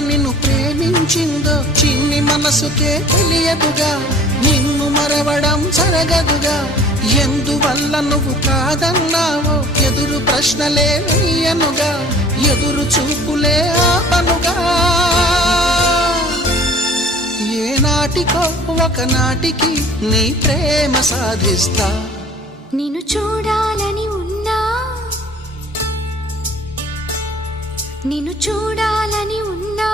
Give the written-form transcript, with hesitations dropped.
నిన్ను ప్రేమించిందో చిన్ని మనసుకే తెలియదుగా, నిన్ను మరవడం జరగదుగా. ఎందువల్ల నువ్వు కాదన్నావో ఎదురు ప్రశ్నలే వేయనుగా, ఎదురు చూపులే ఆపనుగా. ఏనాటికో ఒకనాటికి నీ ప్రేమ సాధిస్తా. నిన్ను చూడాలని ఉన్నా, నిన్ను చూడాలని ఉన్నా,